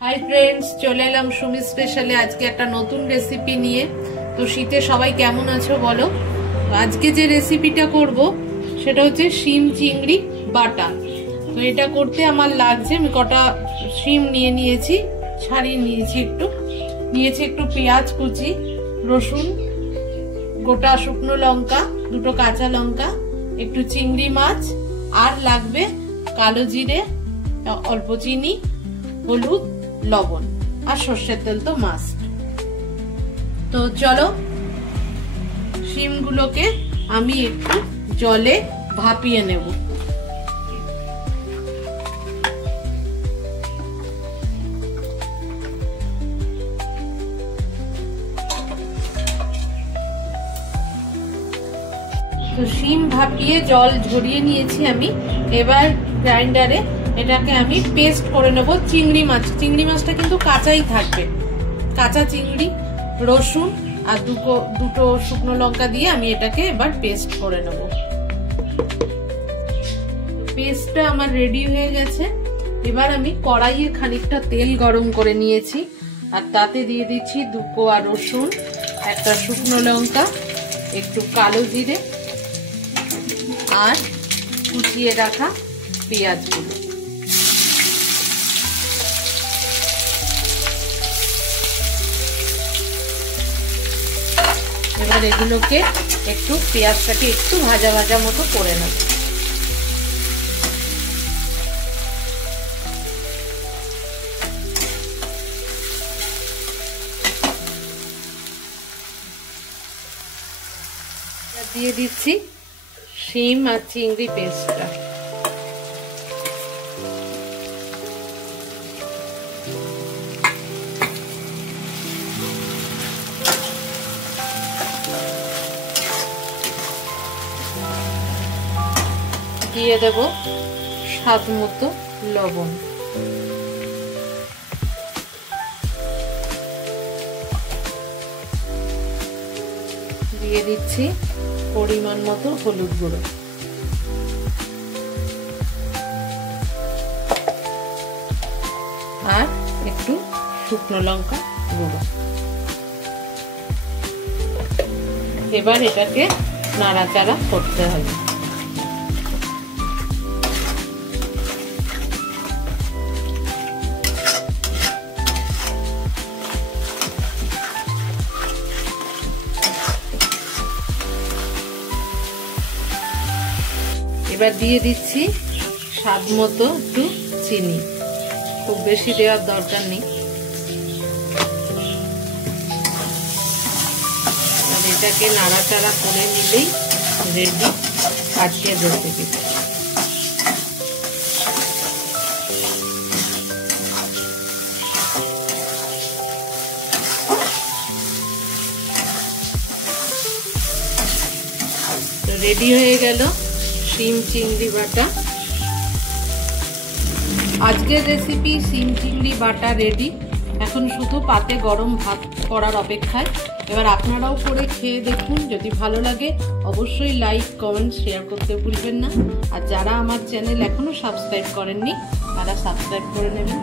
Hi friends, চলে এলাম সুমি স্পেশালে আজকে একটা নতুন রেসিপি নিয়ে। তো শীতে সবাই কেমন আছো বলো। আজকে যে রেসিপিটা করব সেটা হচ্ছে শিম চিংড়ি বাটা। তো এটা করতে আমার লাগছে, আমি কটা শিম নিয়েছি, ছাড়িয়ে নিয়েছি একটু পেঁয়াজ কুচি, রসুন, গোটা শুকনো লঙ্কা, দুটো কাঁচা লঙ্কা, একটু চিংড়ি মাছ, আর লাগবে কালো জিরে, অল্প চিনি, হলুদ, লবণ আর সর্ষের তেল তো মাস্ট। তো চলো শিমগুলোকে আমি একটু জলে ভাপিয়ে নেব। তো শিম ভাপিয়ে জল ঝরিয়ে নিয়েছি আমি। এবার গ্রাইন্ডারে এটাকে আমি পেস্ট করে নেব। চিংড়ি মাছটা কিন্তু কাঁচাই থাকবে, কাঁচা চিংড়ি, রসুন আর দুটো শুকনো লঙ্কা দিয়ে আমি এটাকে এবার পেস্ট করে নেব। পেস্টটা আমার রেডি হয়ে গেছে। এবার আমি কড়াইয়ে খানিকটা তেল গরম করে নিয়েছি, আর তাতে দিয়ে দিচ্ছি 2 কোয়া রসুন, একটা শুকনো লঙ্কা, একটু কালো জিরে আর কুচিয়ে রাখা পেঁয়াজগুলো। এবার এগুলোকে একটু পেঁয়াজটাকে একটু ভাজা ভাজা মতো করে নেব। দিয়ে দিচ্ছি শিম আর চিংড়ি পেস্টটা। দিয়ে দেব স্বাদ মতো লবণ, দিয়ে দিচ্ছি পরিমাণ মতো হলুদ গুঁড়ো, আর একটু শুকনো লঙ্কা গুঁড়ো। এবার এটাকে নাড়াচাড়া করতে হবে। এবার দিয়ে দিচ্ছি স্বাদ মতো একটু চিনি, খুব বেশি দেওয়ার দরকার নেই। আর এটাকে নাড়াচাড়া করে নিলেই রেডি আজকের রেসিপি। রেডি হয়ে গেল শিম চিংড়ি বাটা। আজকের রেসিপি শিম চিংড়ি বাটা রেডি। এখন শুধু পাতে গরম ভাত করার অপেক্ষায়। এবার আপনারাও করে খেয়ে দেখুন, যদি ভালো লাগে অবশ্যই লাইক, কমেন্ট, শেয়ার করতে ভুলবেন না। আর যারা আমার চ্যানেল এখনো সাবস্ক্রাইব করেননি তারা সাবস্ক্রাইব করে নেবেন।